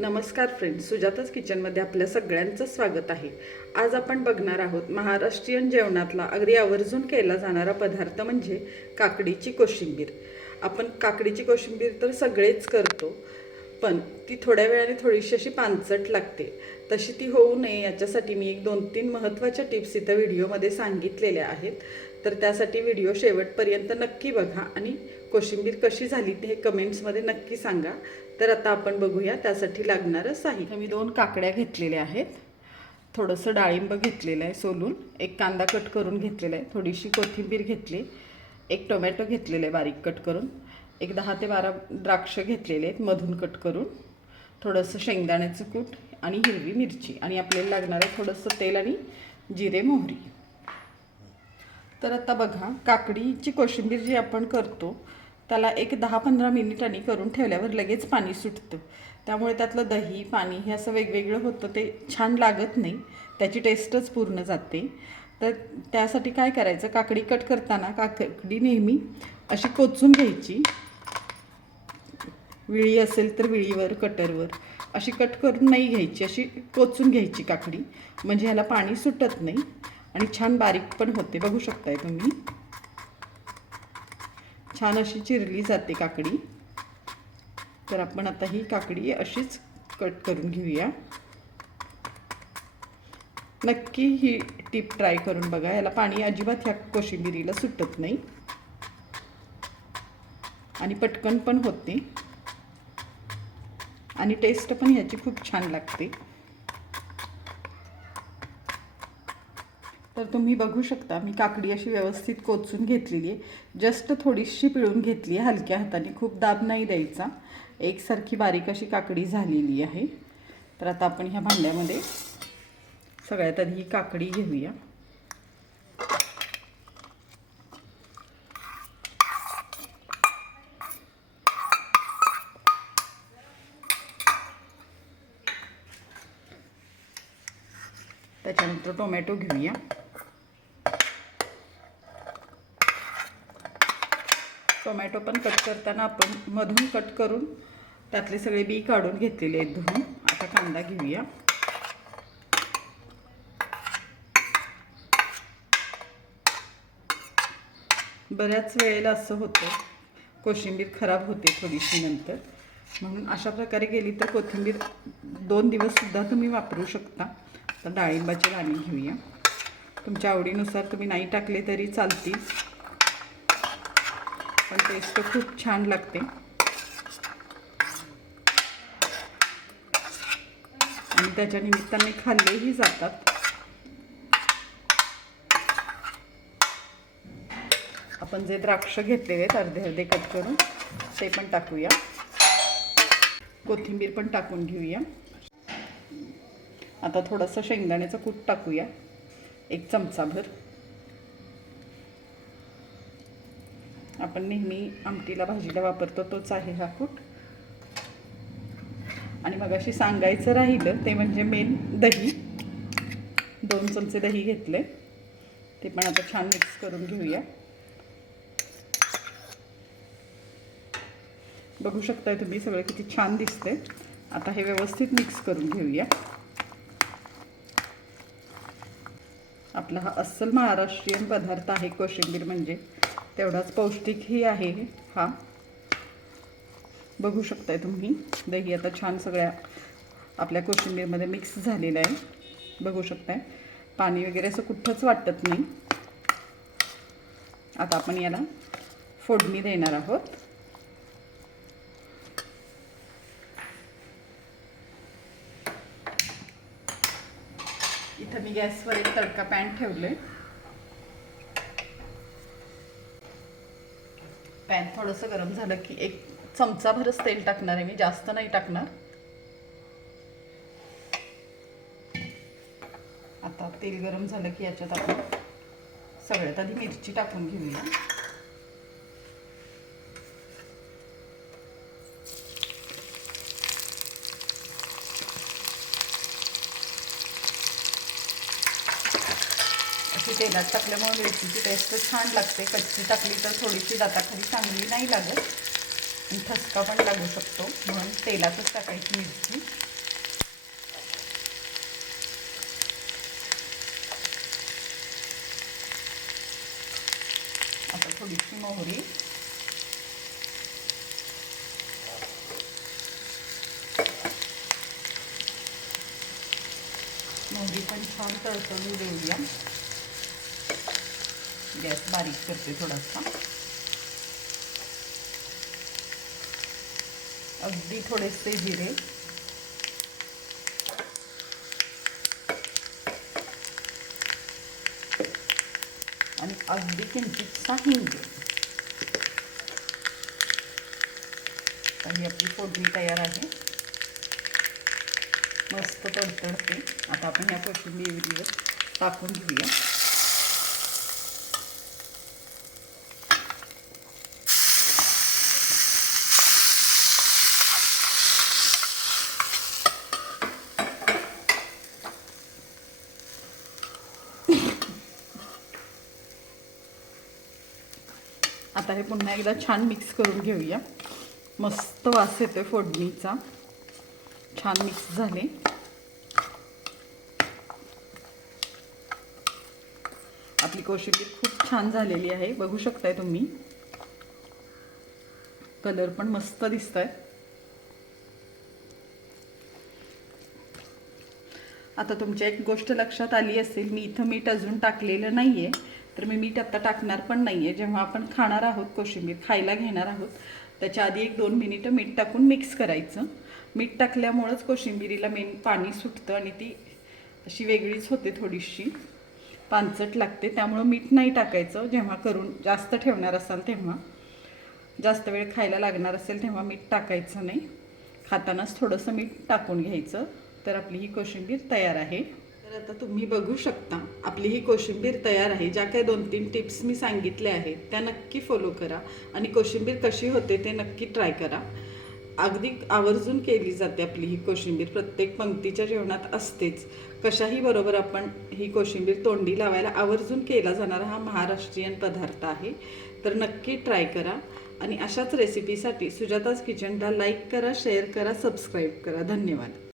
नमस्कार फ्रेंड्स सुजाताच किचनमध्ये आपल्या सगळ्यांचं स्वागत आहे. आज आपण बघणार आहोत महाराष्ट्रीयन जेवणातला अगदी आवर्जून केला जाणारा पदार्थ म्हणजे काकडीची कोशिंबीर. आपण काकडीची कोशिंबीर तर सगळेच करतो पण ती थोड्या वेळाने थोडीशी अशी पानचट लागते. तशी ती होऊ नये याच्यासाठी मी एक दोन तीन महत्त्वाच्या टिप्स इथं व्हिडिओमध्ये सांगितलेल्या आहेत. तर त्यासाठी व्हिडिओ शेवटपर्यंत नक्की बघा आणि कोशिंबीर कशी झाली ते हे कमेंट्समध्ये नक्की सांगा. तर आता आपण बघूया त्यासाठी लागणारं साहित्य. मी दोन काकड्या घेतलेल्या आहेत. थोडंसं डाळिंब घेतलेलं आहे सोलून. एक कांदा कट करून घेतलेला आहे. थोडीशी कोथिंबीर घेतली. एक टोमॅटो घेतलेलं आहे बारीक कट करून. एक दहा ते बारा द्राक्ष घेतलेले आहेत मधून कट करून. थोडंसं शेंगदाण्याचं कूट आणि हिरवी मिरची आणि आपल्याला लागणार आहे थोडंसं तेल आणि जिरे मोहरी. तर आता बघा काकडीची कोशिंबीर जी आपण करतो त्याला एक दहा पंधरा मिनिटांनी करून ठेवल्यावर लगेच पाणी सुटतं. त्यामुळे त्यातलं दही पाणी हे असं वेगवेगळं होतं ते छान लागत नाही. त्याची टेस्टच पूर्ण जाते. तर त्यासाठी काय करायचं? काकडी कट करताना काकडी नेहमी अशी कोचून घ्यायची. विळी असेल तर विळीवर कटरवर अशी कट करून नाही घ्यायची अशी कोचून घ्यायची काकडी. म्हणजे ह्याला पाणी सुटत नाही आणि छान बारीक पण होते. बघू शकताय तुम्ही. छान अशी चिरली जाते काकडी. तर आपण आता ही काकडी अशीच कट करून घेऊया. नक्की ही टीप ट्राय करून बघा. याला पाणी अजिबात ह्या कोशिंबिरीला सुटत नाही. आणि पटकन पण होते आणि टेस्ट पण ह्याची खूप छान लागते. तर तुम्ही बघू शकता मी काकडी अशी व्यवस्थित कोचून घेतलेली आहे. जस्ट थोडीशी पिळून घेतली आहे हलक्या हाताने. खूप दाब नाही द्यायचा. एकसारखी बारीक अशी काकडी झालेली आहे. तर आता आपण ह्या भांड्यामध्ये सगळ्यात आधी ही काकडी घेऊया. त्याच्यानंतर टोमॅटो घेऊया. टोमॅटो पण कट करताना आपण मधून कट करून त्यातले सगळे बी काढून घेतलेले आहेत धुवून. आता कांदा घेऊया. बऱ्याच वेळेला असं होतं कोशिंबीर खराब होते थोडीशी नंतर. म्हणून अशा प्रकारे गेली तर कोथिंबीर दोन दिवससुद्धा तुम्ही वापरू शकता. तर डाळिंबाची दाणे घेऊया. तुमच्या आवडीनुसार तुम्ही नाही टाकले तरी चालतील. पण टेस्ट खूप छान लागते. आणि त्याच्या निमित्ताने खाल्लेही जातात. आपण जे द्राक्ष घेतलेले आहेत अर्धे अर्धे कट करून ते पण टाकूया. कोथिंबीर पण टाकून घेऊया. आता थोडंसं शेंगदाण्याचं कूट टाकूया. एक चमचाभर. आपण नेहमी आमटीला भाजीला वापरतो तोच आहे हा कूट. आणि मग अशी सांगायचं राहिलं ते म्हणजे मेन दही. दोन चमचे दही घेतले ते पण आता छान मिक्स करून घेऊया. बघू शकताय तुम्ही सगळं किती छान दिसते आता हे व्यवस्थित मिक्स करून घेऊया. आपला हा अस्सल महाराष्ट्रीयन पदार्थ आहे कोशिंबीर म्हणजे. तेवढाच पौष्टिकही आहे हा. बघू शकताय तुम्ही. दही आता छान सगळ्या आपल्या कोशिंबीरमध्ये मिक्स झालेलं आहे. बघू शकताय. पाणी वगैरे असं कुठंच वाटत नाही. आता आपण याला फोडणी देणार आहोत. इथं मी गॅसवर एक तडका पॅन ठेवले पॅन थोडंसं गरम झालं की एक चमचाभरच तेल टाकणार आहे मी जास्त नाही टाकणार. आता तेल गरम झालं की याच्यात आपण सगळ्यात आधी मिरची टाकून घेऊया. तेलात टाकल्यामुळे मिरचीची टेस्ट छान लागते. कच्ची टाकली तर थोडीशी दाताखाली चांगली नाही लागत. आणि ठसका पण लागू शकतो. म्हणून तेलातच टाकायची मिरची. आता थोडीशी मोहरी. मोहरी पण छान तळतळून देऊया. गॅस बारीक करते थोडासा अगदी थोडेसे जिरे। आणि अगदी किंचितसा हिंग ही आपली तयार आहे. मस्त तडतडते. आता आपण ह्या कोशिंबिरीवर टाकून घेऊया. आता हे पुन्हा एकदा छान मिक्स करून घेऊया. मस्त वास येतोय फोडणीचा. छान मिक्स झाले. आपली कोशिंबीर खूप छान झालेली आहे. बघू शकताय तुम्ही. कलर पण मस्त दिसत आहे आता तुमच्या एक गोष्ट लक्षात आली असेल. मी इथं मीठ अजून टाकलेलं नाही आहे तर मी मीठ आत्ता टाकणार पण नाही आहे जेव्हा आपण खाणार आहोत कोशिंबीर खायला घेणार आहोत त्याच्या आधी एक दोन मिनिटं मीठ टाकून मिक्स करायचं. मीठ टाकल्यामुळंच कोशिंबिरीला मेन पाणी सुटतं आणि ती अशी वेगळीच होते थोडीशी. पानचट लागते त्यामुळं मीठ नाही टाकायचं. जेव्हा करून जास्त ठेवणार असाल तेव्हा. जास्त वेळ खायला लागणार असेल तेव्हा मीठ टाकायचं नाही. खातानाच थोडंसं मीठ टाकून घ्यायचं. तर आपली ही कोशिंबीर तयार आहे. तर आता तुम्ही बघू शकता. आपली ही कोशिंबीर तयार आहे. ज्या काही दोन तीन टिप्स मी सांगितल्या आहेत त्या नक्की फॉलो करा आणि कोशिंबीर कशी होते ते नक्की ट्राय करा. अगदी आवर्जून केली जाते आपली ही कोशिंबीर. प्रत्येक पंक्तीच्या जेवणात असतेच. कशाही बरोबर आपण ही कोशिंबीर तोंडी लावायला आवर्जून केला जाणारा हा महाराष्ट्रीयन पदार्थ आहे. तर नक्की ट्राय करा आणि अशाच रेसिपीसाठी सुजाताज किचनला लाईक करा शेअर करा सबस्क्राईब करा. धन्यवाद.